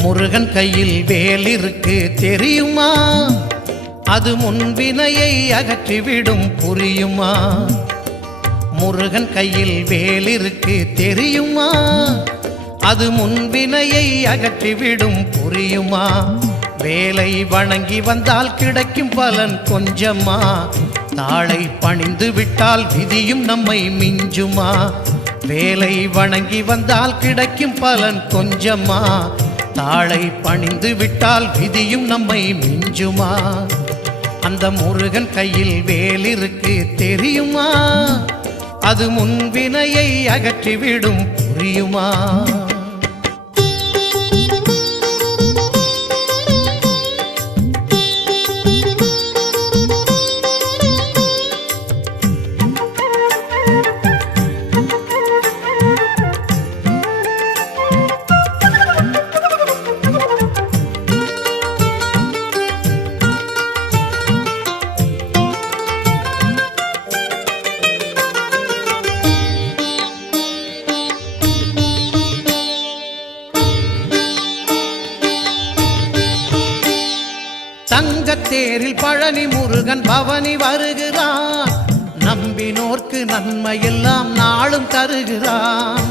முருகன் கையில் வேல் இருக்கு தெரியுமா? அது முன்வினையை அகற்றிவிடும் புரியுமா? முருகன் கையில் வேல் இருக்கு தெரியுமா? அது முன்வினையை அகற்றிவிடும் புரியுமா? வேலை வணங்கி வந்தால் கிடைக்கும் பலன் கொஞ்சமா? தாளை பணிந்து விட்டால் விதியும் நம்மை மிஞ்சுமா? வேலை வணங்கி வந்தால் கிடைக்கும் பலன் கொஞ்சமா? தாளை பணிந்து விட்டால் விதியும் நம்மை மிஞ்சுமா? அந்த முருகன் கையில் வேல் இருக்கு தெரியுமா? அது முன்வினையை அகற்றிவிடும் புரியுமா? தங்கத்தேரில் பழனி முருகன் பவனி வருகிறான். நம்பினோர்க்கு நன்மையெல்லாம் நாளும் தருகிறான்.